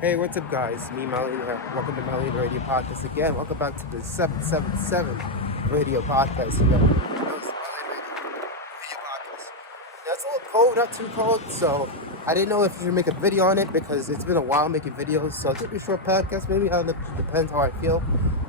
Hey, what's up, guys? Me, Marlene here. Welcome to Marlene Radio Podcast again. Welcome back to the 777 Radio Podcast. That's a little cold, not too cold, so I didn't know if you should make a video on it because it's been a while making videos. So it's gonna be a short podcast, maybe. I don't know, depends how I feel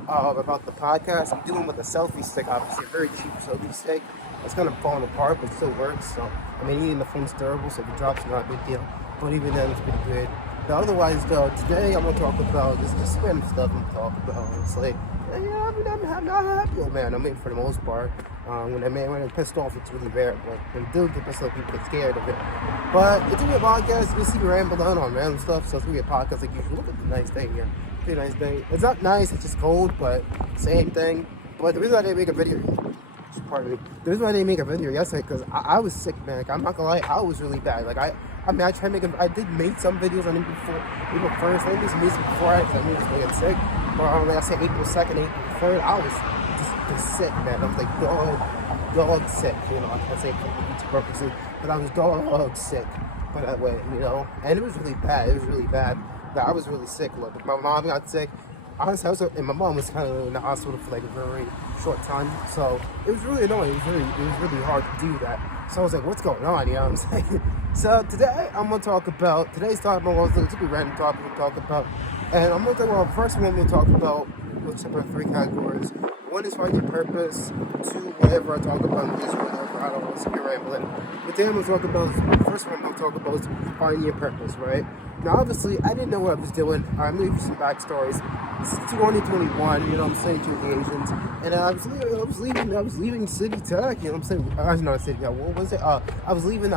about the podcast. I'm doing with a selfie stick, obviously, a very cheap selfie stick. It's kind of falling apart, but still works. So I mean, even the phone's durable, so if it drops, not a big deal. But even then, it's pretty good. But otherwise, though, today I'm gonna talk about just random stuff. I'm gonna talk about. It's like, yeah, I mean, I'm not happy, man. I mean, for the most part. When I'm pissed off, it's really rare. But when dudes get pissed off, people get scared of it. But it's gonna be a podcast. You see me ramble on random stuff, so it's gonna be a podcast like usual. Look at the nice day here. Pretty nice day. It's not nice. It's just cold, but same thing. But the reason I didn't make a video. Pardon me. The reason why I didn't make a video yesterday because I was sick, man. Like, I'm not gonna lie, I was really bad. Like I mean, I tried making. I did make some videos on April 1st. I made some music before I knew I was gonna get sick. But like I said, April 2nd, April 3rd, I was just sick, man. I was like dog sick. You know, I can't say it purposely, but I was dog sick. But that way, you know, and it was really bad. It was really bad. Like, I was really sick. Look, my mom got sick. Honestly, and my mom was kind of in the hospital for like a very short time, so it was really annoying. It was really hard to do that. So I was like, "What's going on?" You know what I'm saying? So today I'm gonna talk about today's topic. It's a random topic to talk about, and I'm gonna talk about first one. I'm gonna talk about what's up in three categories. One is find your purpose. Two, whatever I talk about is whatever. I don't want to be rambling. But then I'm gonna talk about the first one. I'm gonna talk about is finding your purpose, right? Now, obviously, I didn't know what I was doing. I'm gonna give you some backstories. It's 2021, you know what I'm saying, to the Asians. And I was leaving City Tech, you know what I'm saying? I was not City Tech, what was it? I was leaving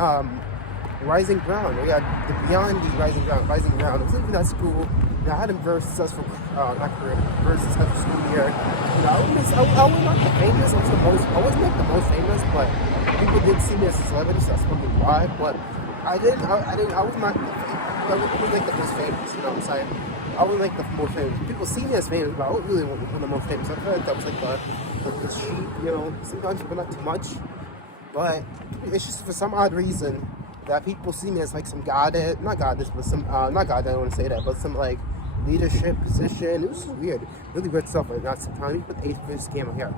Rising Ground. We had the Beyond the Rising Ground. I was leaving that school. And I had a very successful, very successful school year. You know, I was not the famous, I wasn't like the most famous, but people did see me as a celebrity, so that's probably why. But I was not, I was like the most famous, you know what I'm saying? I was like the most famous. People see me as famous, but I was really one of the most famous. I feel like that was like the cheap, you know, sometimes, but not too much. But it's just for some odd reason that people see me as like some goddess, not goddess, but some, not god, I don't want to say that, but some like leadership position. It was just weird, really weird stuff. Like that sometimes, put the 8th grade scammer here.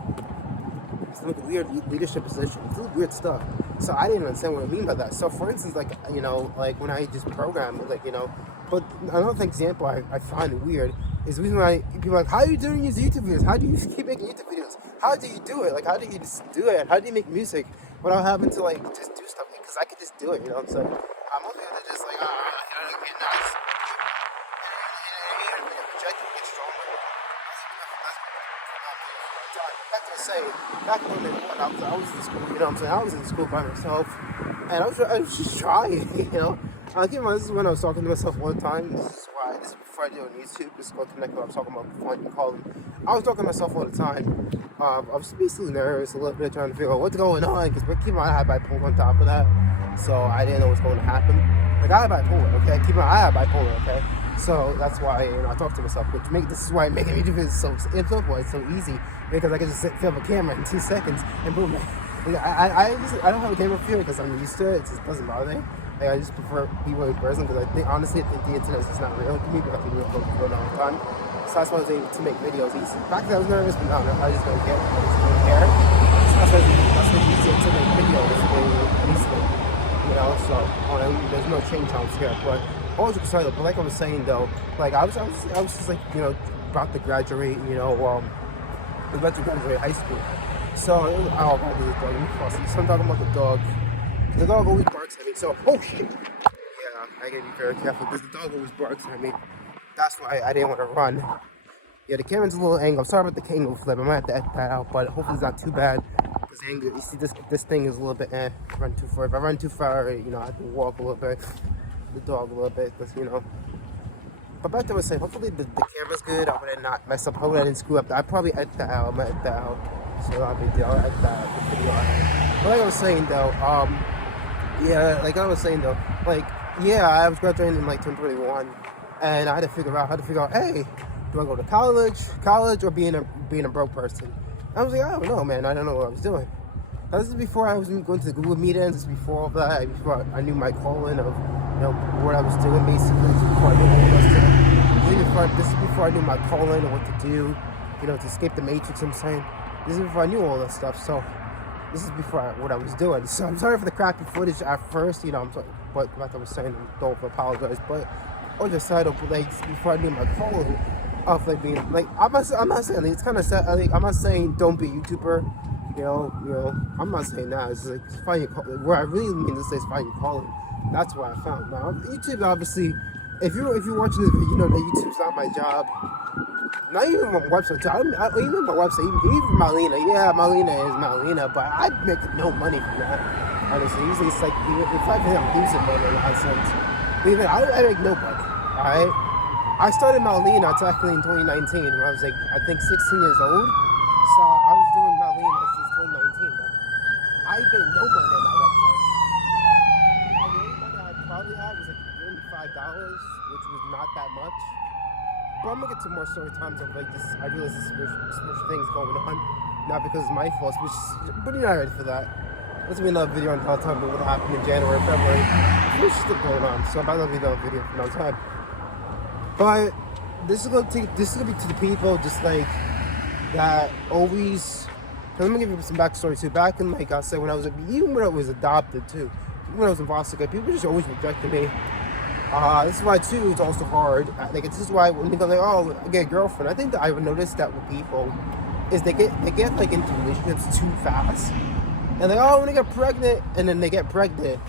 It's like a weird leadership position. It's really weird stuff. So I didn't understand what I mean by that. So for instance, like, you know, like when I just program, like, you know, but another example I find weird is the reason why people are like, how are you doing these YouTube videos? How do you keep making YouTube videos? How do you do it? Like, how do you just do it? How do you make music without having to, like, just do stuff? Because I could just do it, you know what I'm saying? I'm most people that just, like, get nice. And project and get stronger. Back to say, back when I was in school, you know what I'm saying? I was in school by myself, and I was just trying, you know? I think this is when I was talking to myself all the time. This is before I did on YouTube. This is what connect what I was talking about before I can call them. I was talking to myself all the time. I was basically nervous a little bit, trying to figure out what's going on, because I had bipolar on top of that, so I didn't know what's going to happen. Like, I had bipolar, okay? I had bipolar, okay? So that's why, you know, I talk to myself. This is why making YouTube is so simple. It's so easy, because I can just film a camera in 2 seconds and boom. Like, I don't have a camera fear because I'm used to it. It just doesn't bother me. Like, I just prefer people in person because honestly, I think the internet is just not real to me, but I can do it all the time. So that's why I was able to make videos easy. Back then I was nervous, but no, I just don't care. So that's why it's easier to make videos easily, you know. So there's no change times here, but always excited. But like I was saying though, like I was just like, you know, about to graduate, you know, I was about to graduate high school. So I'm talking about the dog. The dog always barks at me, so, oh shit. Yeah, I gotta be very careful because the dog always barks at me. That's why I didn't want to run. Yeah, the camera's a little angle. I'm sorry about the angle flip. I might have to edit that out, but hopefully it's not too bad. Because the angle, you see this thing is a little bit, run too far. If I run too far, you know, I have to walk a little bit. The dog a little bit, because, you know. But back to what I was saying, hopefully the camera's good. I would not mess up. Hopefully I didn't screw up. I probably edit that out. I'm gonna edit that out. So not a big deal. I'll edit that out, the video out. But like I was saying though, I was graduating in like 2021, and I had to figure out, hey, do I go to college, or being a broke person? I was like, I don't know, man. I don't know what I was doing. Now, this is before I was going to the Google meetings. This is before all that. Before I knew my calling of, you know, what I was doing basically. This is before I knew all this stuff. This is before I knew my calling and what to do, to escape the matrix. I'm saying this is before I knew all that stuff. So this is before what I was doing. So I'm sorry for the crappy footage at first. I'm sorry, but like I was saying, I don't apologize. But on the side of like before I knew my calling of like being like I'm not saying like, it's kind of sad. Like, I'm not saying don't be a YouTuber. I'm not saying that. It's like find your calling. Where I really mean to say is find your calling. That's what I found. Now YouTube, obviously, if you're watching this video, you know that YouTube's not my job. Not even my website. Even my website. Even Malina. Yeah, Malina is Malina, but I make no money from that. Honestly, usually it's like if I think I'm losing money in that sense. Even I make no money. All right. I started Malina technically in 2019 when I was like I think 16 years old. So I was doing Malina since 2019, but I made no money on my website. And the only money I probably had was like $35, which was not that much. But I'm gonna get to more story times of like this. I realize there's things going on, not because it's my fault, but you're not ready for that. Let's be another video on how time what happened in January, February. There's still going on, so I'm about to be another video for no time. But this is gonna be to the people just like that always. Let me give you some backstory too. Back in like I said when I was even when I was adopted too, even when I was in foster care, people just always rejected me. This is why too it's also hard. Like this is why when they go like, oh, I get a girlfriend. I think that I've noticed that with people is they get like into relationships too fast, and they when they get pregnant, and then they get pregnant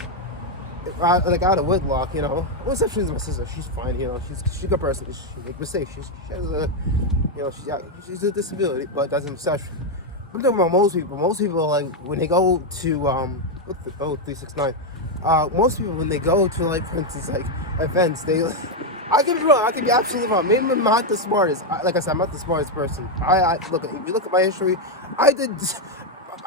like out of wedlock. Well, exception is my sister. She's fine. She's a good person. She make mistakes. She has a she's a disability, but that's an exception. I'm talking about most people. Most people like when they go to 369. Most people when they go to like for instance like events, they I could be wrong. I could be absolutely wrong. Maybe I'm not the smartest. Like I said, I'm not the smartest person. I look. If you look at my history,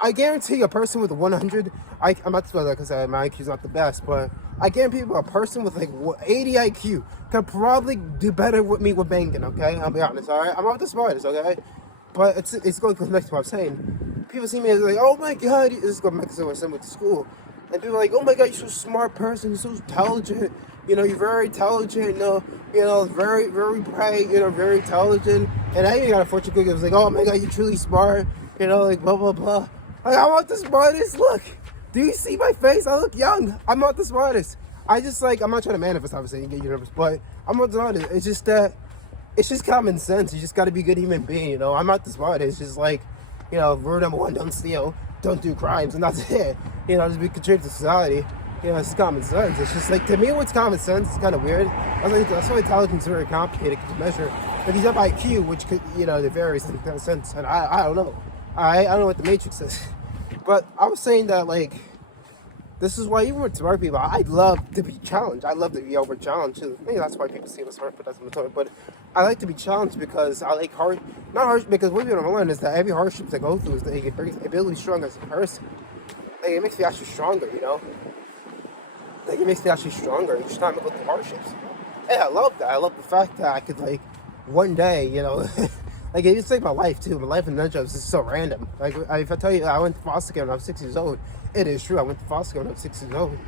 I guarantee a person with 100. I'm not like I said, my IQ is not the best, but I guarantee a person with like 80 IQ could probably do better with me with banking. Okay, I'll be honest. All right, I'm not the smartest. Okay, but it's going to connect to what I'm saying. People see me as like, oh my god, this is going to make it so with school. And people are like, oh my god, you're so smart person, you're so intelligent, you're very intelligent, very, very bright, very intelligent. And I even got a fortune cookie that was like, oh my god, you're truly smart, like blah, blah, blah. Like, I'm not the smartest, look. Do you see my face? I look young. I'm not the smartest. I'm not trying to manifest, obviously, and get you nervous, but I'm not the smartest. It's just that, it's just common sense. You just got to be a good human being, I'm not the smartest. It's just like, rule number one, don't steal. Don't do crimes, and that's it. Just be contribute to society. It's common sense. It's just like, to me, what's common sense is kind of weird. I was like, that's why intelligence is very complicated to measure. But these have IQ, which could, it varies in kind of sense, and I don't know. I don't know what the matrix is. But I was saying that, like, this is why even with smart people, I love to be challenged. I love to be over challenged. Maybe that's why people see me smart, but that's what I'm talking about. But I like to be challenged because I like not harsh, because what you're going to learn is that every hardship I go through is that it brings the ability strong as a person. Like, it makes me actually stronger, Like, it makes me actually stronger each time I go through hardships. Hey, I love that. I love the fact that I could, like, one day, like, it's like my life, too. My life in nutshell is just so random. Like, if I tell you I went to foster care when I was 6 years old, it is true. I went to foster care when I was 6 years old.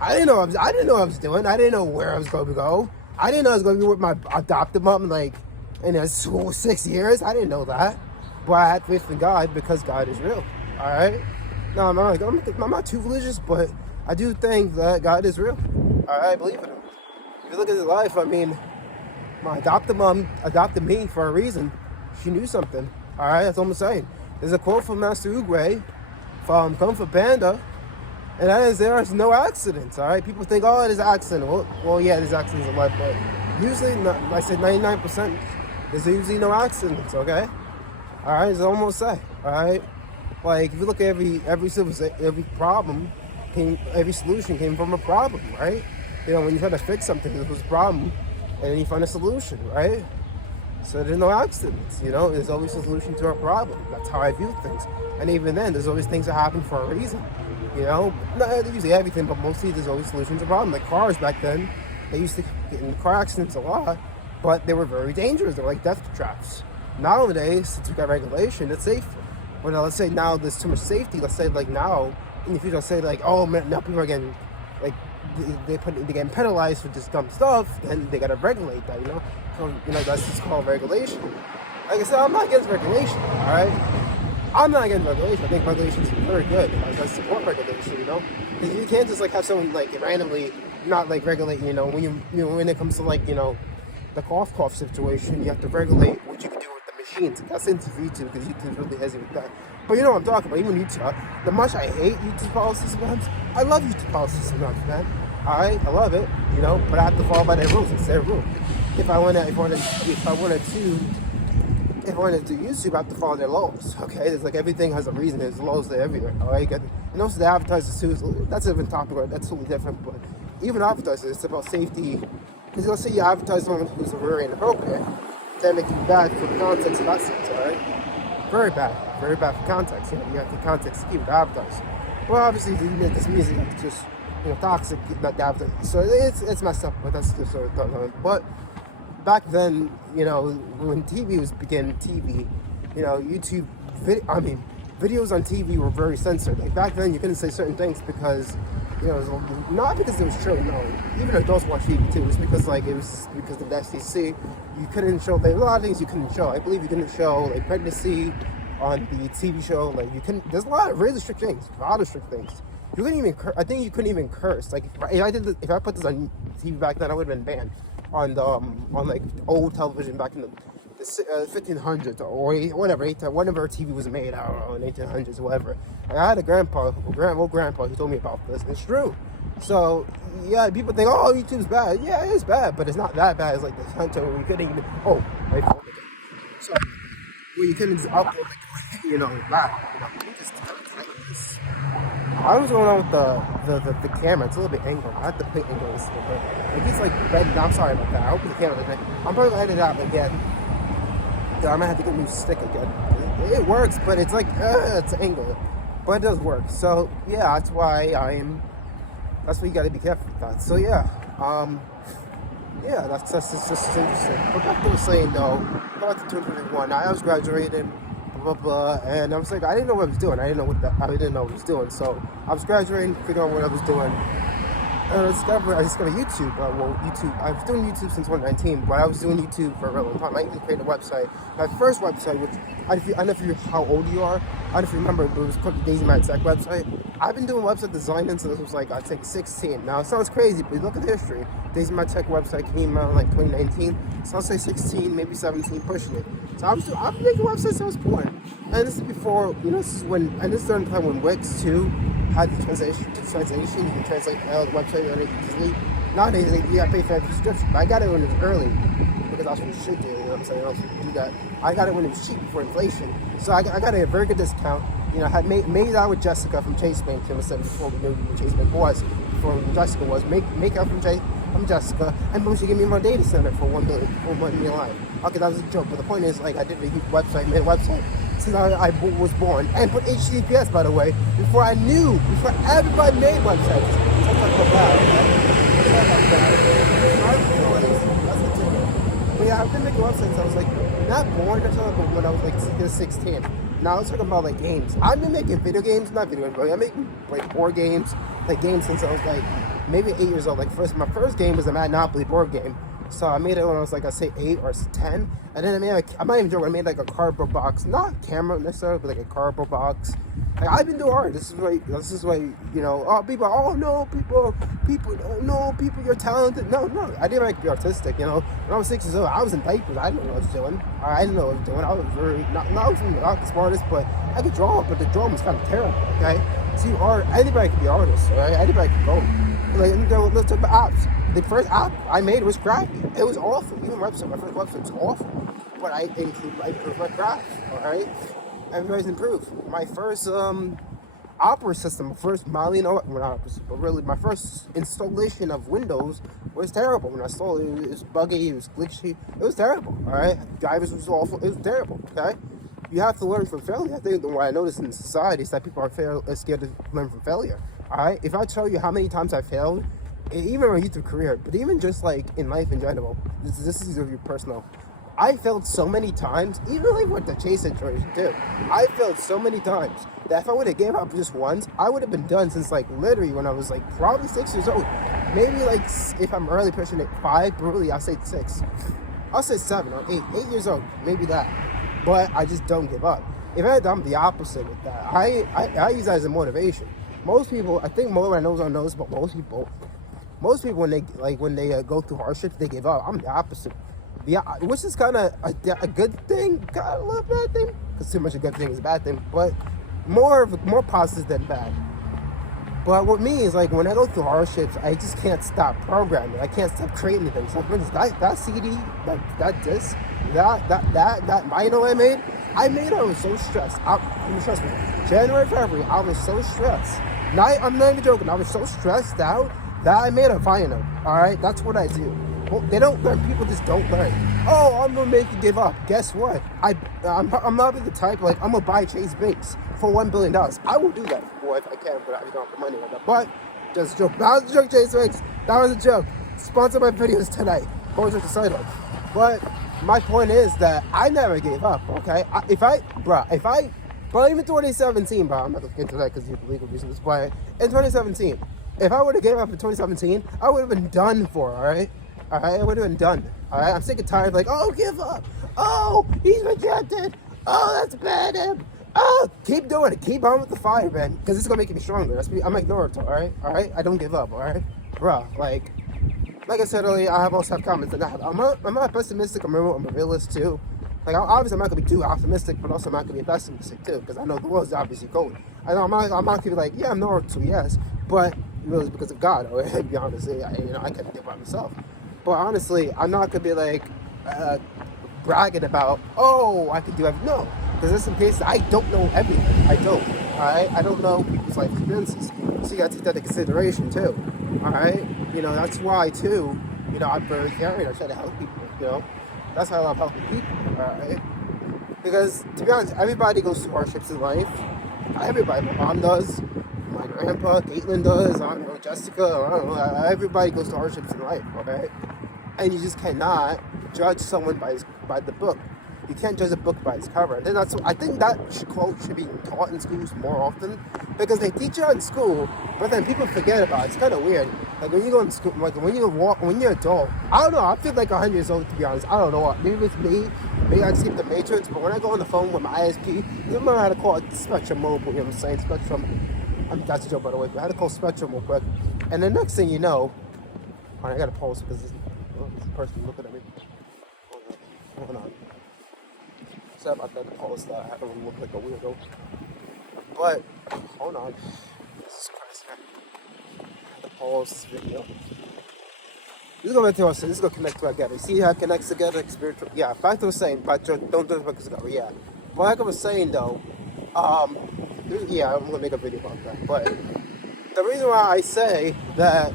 I didn't know what I was doing. I didn't know where I was going to go. I didn't know I was going to be with my adopted mom, like, in 6 years. I didn't know that. But I had faith in God because God is real. All right? No, I'm not too religious, but I do think that God is real. All right? I believe in Him. If you look at His life, I mean, my adopted mom adopted me for a reason. She knew something. All right? That's all I'm saying. There's a quote from Master Uguay from Kung Fu Panda, and that is, there is no accidents. All right? People think, oh, there's accident. Well, yeah, there's accidents in life, but usually, I said 99%, there's usually no accidents, okay? All right? It's almost say, all right? Like, if you look at every problem, every solution came from a problem, right? When you try to fix something, there was a problem, and then you find a solution, right? So there's no accidents, There's always a solution to a problem. That's how I view things. And even then, there's always things that happen for a reason, Not usually everything, but mostly there's always solutions to a problem. Like cars back then, they used to get in car accidents a lot, but they were very dangerous. They were like death traps. Nowadays, since we got regulation, it's safer. But let's say now there's too much safety. Let's say like now, in the future, let's say like, oh man, now people are getting like they get penalized for just dumb stuff, then they gotta regulate that, So that's just called regulation. Like I said, I'm not against regulation. All right, I'm not against regulation. I think regulation is very good. I support regulation. Because you can't just like have someone like randomly not like regulate. When it comes to like the cough situation, you have to regulate what you can do with the machines. That's into YouTube because YouTube's really hesitant with that. But you know what I'm talking about. Even YouTube, the much I hate YouTube policies sometimes, I love YouTube policies sometimes, man. I love it, but I have to follow by their rules. It's their rule. If I wanted to do YouTube, I have to follow their laws. Okay, it's like everything has a reason. There's laws there everywhere. All right, so the advertisers too. That's a different topic. Right? That's totally different. But even advertisers, it's about safety. Because let's say you advertise someone who's very inappropriate, then make you bad for the context of that sense. All right, very bad for context. You have the context to keep it advertised. Well, obviously, this music is just toxic, not advertising. So it's messed up. But that's just sort of but. Back then, when TV began TV, YouTube, videos on TV were very censored. Like back then, you couldn't say certain things because, not because it was true. No, even adults watch TV too. It was because it was because of the FCC. You couldn't show. There were a lot of things you couldn't show. I believe you couldn't show like pregnancy on the TV show. Like you couldn't. There's a lot of really strict things. A lot of strict things. You couldn't even. I think you couldn't even curse. Like if I put this on TV back then, I would have been banned. On like old television back in the 1500s or whatever, whenever TV was made, I don't know, in 1800s or whatever. I had a old grandpa who told me about this, and it's true. So yeah, people think, oh, YouTube's bad. Yeah, it is bad, but it's not that bad. It's like the hunter where you couldn't even so where you couldn't just upload just I was going on with the camera. It's a little bit angled. I have to put angle this a little bit. Like it's like red. I'm sorry about that. I hope the camera doesn't. I'm probably gonna edit it out again. Yeah, I'm gonna have to get a new stick again. It works, but it's like it's angled, but it does work. So yeah, that's why that's why you gotta be careful with that. So yeah, that's just interesting. But back to what I was saying though, back to 2021. I was graduated. And I was like, I didn't know what I was doing. I didn't know what I was doing. So I was graduating, figuring out what I was doing. And I discovered YouTube. YouTube. I was doing YouTube since 2019, but I was doing YouTube for a really long time. I even created a website. My first website, which I don't know if you how old you are. I don't know if you remember, but it was called the Daisy My Tech website. I've been doing website design since it was like I think 16. Now it sounds crazy, but look at the history. Daisy My Tech website came out in like 2019. So I'll say 16, maybe 17, pushing it. So I was making websites since I was born. And this is before, this is during the time when Wix too had the translation. You can translate the website on it easily. Nowadays, you gotta pay for a subscription. But I got it when it was early because that's what you should do. You know what I'm saying? I should do that. I got it when it was cheap before inflation. So I got a very good discount. I had made out with Jessica from Chase Bank. I said before we knew who Chase Bank was, before Jessica was. Make out from Jessica, and then she gave me my data center for $1 million life. Okay, that was a joke, but the point is, like, I did a huge website, made a website since I was born, and put HTTPS, by the way, before everybody made websites. So I'm talking about that. But yeah, I've been making websites since I was like, not born, but when I was like 16. Now let's talk about like games. I've been making video games, not video games, but I'm making like board games, like games since I was like maybe 8 years old. Like my first game was a Monopoly board game. So I made it when I was like, I say 8 or 10. And then I'm not even joking, I made like a cardboard box, not camera necessarily, but like a cardboard box. Like, I've been doing art. This is why, people, you're talented. No, I didn't like be artistic, When I was 6 years old, I was in diapers. I didn't know what I was doing. I didn't know what I was doing. I was very, not the smartest, but I could draw, but the drawing was kind of terrible, okay? See, art, anybody could be an artist, right? Anybody could go. Like, let's talk about apps. The first app I made was crappy. It was awful. Even my first website was awful. But I improved my craft, alright? Everybody's improved. My first opera system, my first installation of Windows was terrible. When I installed it, it was buggy, it was glitchy, it was terrible, alright? Drivers was awful, it was terrible, okay? You have to learn from failure. I think what I noticed in society is that people are scared to learn from failure, alright? If I tell you how many times I failed, even in my YouTube career, but even just like in life in general, this is your personal. I failed so many times, even like with the Chase situation too. I failed so many times that if I would have gave up just once, I would have been done since like literally when I was like probably 6 years old. maybe like if I'm really pushing it 5, but really I'll say 6. I'll say 7 or 8. 8 years old, maybe that. But I just don't give up. If I'm the opposite with that. I use that as a motivation. Most people, I think more I knows, but most people when they go through hardships, they give up. I'm the opposite. Which is kind of a good thing, kind of a little bad thing, because too much a good thing is a bad thing, but more positive than bad. But what me is like when I go through hardships, I just can't stop programming. I can't stop creating things. So for instance, that CD, that disc, that vinyl I made it. I was so stressed. Trust me. January, February, I was so stressed. I'm not even joking. I was so stressed out that I made a vinyl. All right, that's what I do. Well, they don't learn. People just don't learn. Oh, I'm gonna make you give up. Guess what? I'm not the type like I'm gonna buy Chase Banks for $1 billion. I will do that, boy, if I can, but I don't have the money right now. But just a joke. That was a joke, Chase Banks. That was a joke. Sponsor my videos tonight. Go to the site. But my point is that I never gave up. Okay, but even 2017, bro, I'm not gonna get into that because of legal reasons. But in 2017, if I would have gave up in 2017, I would have been done for. All right, I would have been done. All right, I'm sick and tired. Like, oh, give up. Oh, he's rejected. Oh, that's bad. Oh, keep doing it. Keep on with the fire, man, because it's gonna make me stronger. I'm like Naruto. All right. I don't give up. All right, bro. Like I said earlier, I also have comments on that. I'm not pessimistic. I'm a realist too. Like, obviously, I'm not gonna be too optimistic, but also I'm not gonna be pessimistic too, because I know the world's obviously cold. I'm not gonna be like, yeah, I'm Naruto, yes, but really because of God. Or to be honest, I can't do it by myself. But honestly, I'm not gonna be like bragging about, oh, I could do everything. No, because there's some cases I don't know everything. I don't. All right, I don't know people's life experiences, so you gotta take that into consideration too. All right, that's why too. I'm very caring. I try to help people. That's why I love helping people. All right, because to be honest, everybody goes through hardships in life. Everybody. My mom does. My grandpa, Caitlin does. I don't know, Jessica. I don't know. Everybody goes through hardships in life. Okay, and you just cannot judge someone by the book. You can't judge a book by its cover. And I think that quote should be taught in schools more often, because they teach it in school, but then people forget about it. It's kind of weird. Like when you go in school, like when you're adult. I don't know. I feel like 100 years old, to be honest. I don't know what. Maybe it's me. Maybe I see the Matrix. But when I go on the phone with my ISP, I don't know how to call it Spectrum Mobile. You know what I'm saying? Spectrum. That's a joke, by the way. But I had to call Spectrum real quick. And the next thing you know, all right, I got to pause because this person looking at me. Hold on. Sorry about that pause that. I don't look like a weirdo. But hold on. Jesus Christ, man. I have to pause this video. This is gonna connect together. See how it connects together? Spiritual. Yeah, back to what I was saying, but don't do it because of yeah. But like I was saying though, yeah, I'm gonna make a video about that. But the reason why I say that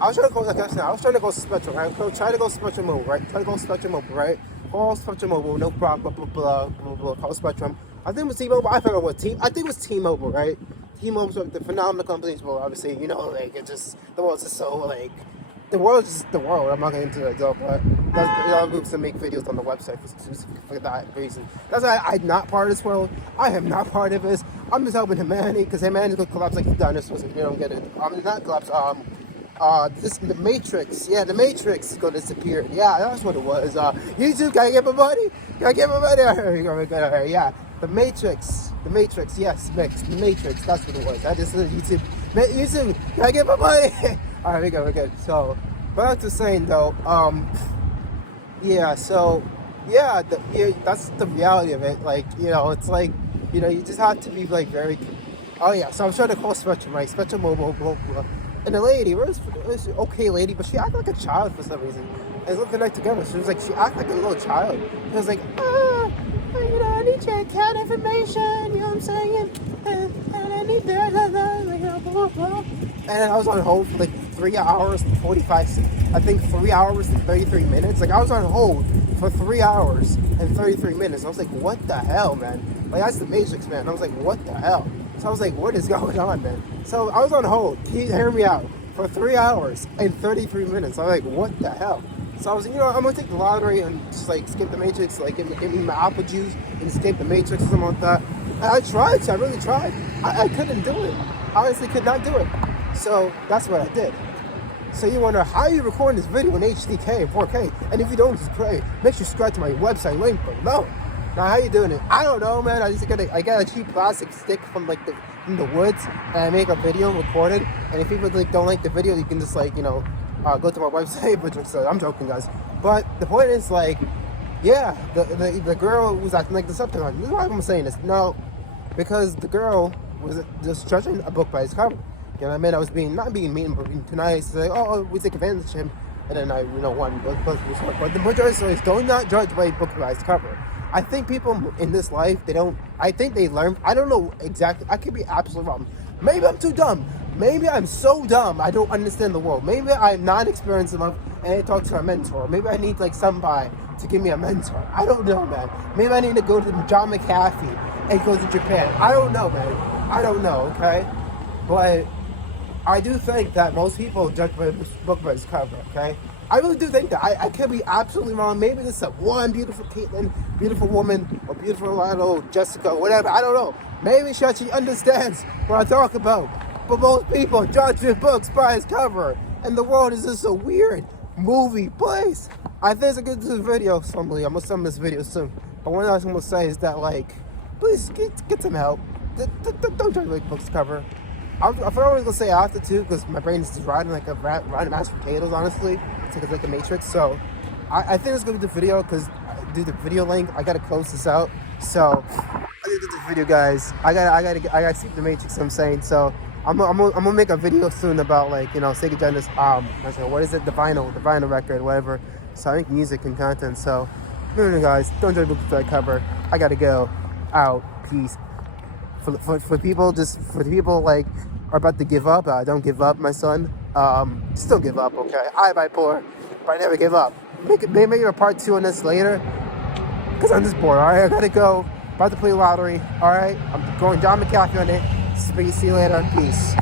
I was trying to go Spectrum, right? Try to go Spectrum Mobile, right? Call Spectrum Mobile, no problem, blah, call Spectrum. I think it was T-Mobile, I forgot what team. I think it was T-Mobile, right? T-Mobile's the phenomenal companies, well, obviously, like, it's just, the world's just so, like, the world's just the world. I'm not going to into that, but there's a lot of groups that make videos on the website for that reason. That's why I'm not part of this world. I am not part of this. I'm just helping humanity, because humanity's going to collapse like the dinosaurs if you don't get it. Not collapse, the Matrix. Yeah, the Matrix is gonna disappear. Yeah, that's what it was. YouTube, can I get my money? Yeah, the Matrix. Yes, the Matrix. That's what it was. I just said YouTube, can I get my money? All right, we're good. So, back to saying though, yeah. So, yeah, that's the reality of it. Like, it's like, you just have to be like very. Oh yeah. So I'm trying to call Spectrum, right? Spectrum Mobile, blah. And the lady, was okay lady, but she acted like a child for some reason. And looking like together, she acted like a little child. She was like, I need your account information, you know what I'm saying? And I need that, blah, blah. And I was on hold for like 3 hours and 3 hours and 33 minutes. Like, I was on hold for 3 hours and 33 minutes. I was like, what the hell, man? Like, that's the Matrix, man. I was like, what the hell? So I was like, what is going on, man? So I was on hold, hear me out, for 3 hours and 33 minutes. I was like, what the hell? So I was like, I'm going to take the lottery and just like skip the Matrix, like give me my apple juice and skip the Matrix or something like that. And I tried, I really tried. I couldn't do it. I honestly could not do it. So that's what I did. So you wonder how you recording this video in HDK and 4K, and if you don't, just pray. Make sure you subscribe to my website link below. Now, how you doing it? I don't know, man. I got a cheap plastic stick from from the woods, and I make a video and record it. And if people don't like the video, you can just go to my website. But I'm joking, guys. But the point is yeah, the girl was acting like the Decepticon. This is why I'm saying this. No, because the girl was just judging a book by its cover. You know what I mean? I was not being mean, but being too nice. Like, oh, we take advantage of him. And then I, won. But the majority of stories do not judge by a book by its cover. I think people in this life, I think they learn. I don't know exactly. I could be absolutely wrong. Maybe I'm too dumb. Maybe I'm so dumb I don't understand the world. Maybe I'm not experienced enough and I talk to a mentor. Maybe I need somebody to give me a mentor. I don't know, man. Maybe I need to go to John McAfee and go to Japan. I don't know, man. I don't know, okay? But I do think that most people judge by this book by its cover, okay? I really do think that. I could be absolutely wrong. Maybe this is one beautiful Caitlin, beautiful woman, or beautiful little Jessica, whatever. I don't know. Maybe she actually understands what I talk about. But most people judge their books by its cover. And the world is just a weird movie place. I think it's a good video. I'm going to sum this video soon. But one thing I'm going to say is that, please get some help. Don't judge by books cover. I'm always gonna say after too, because my brain is just riding like a mashed potatoes. Honestly, it's like a matrix. So I think it's gonna be the video because do the video link. I gotta close this out. So I did this video, guys. I gotta see the matrix. I'm saying so. I'm gonna make a video soon about Sega Genesis. What is it? The vinyl record, whatever. So I make music and content. So anyway, guys, don't judge books by cover. I gotta go out. Peace. For people are about to give up, don't give up, my son. Just don't give up, okay? I bipolar, but I never give up. Maybe a part 2 on this later, because I'm just bored. All right, I gotta go. About to play lottery. All right, I'm going John McAfee on it. See you later. Peace.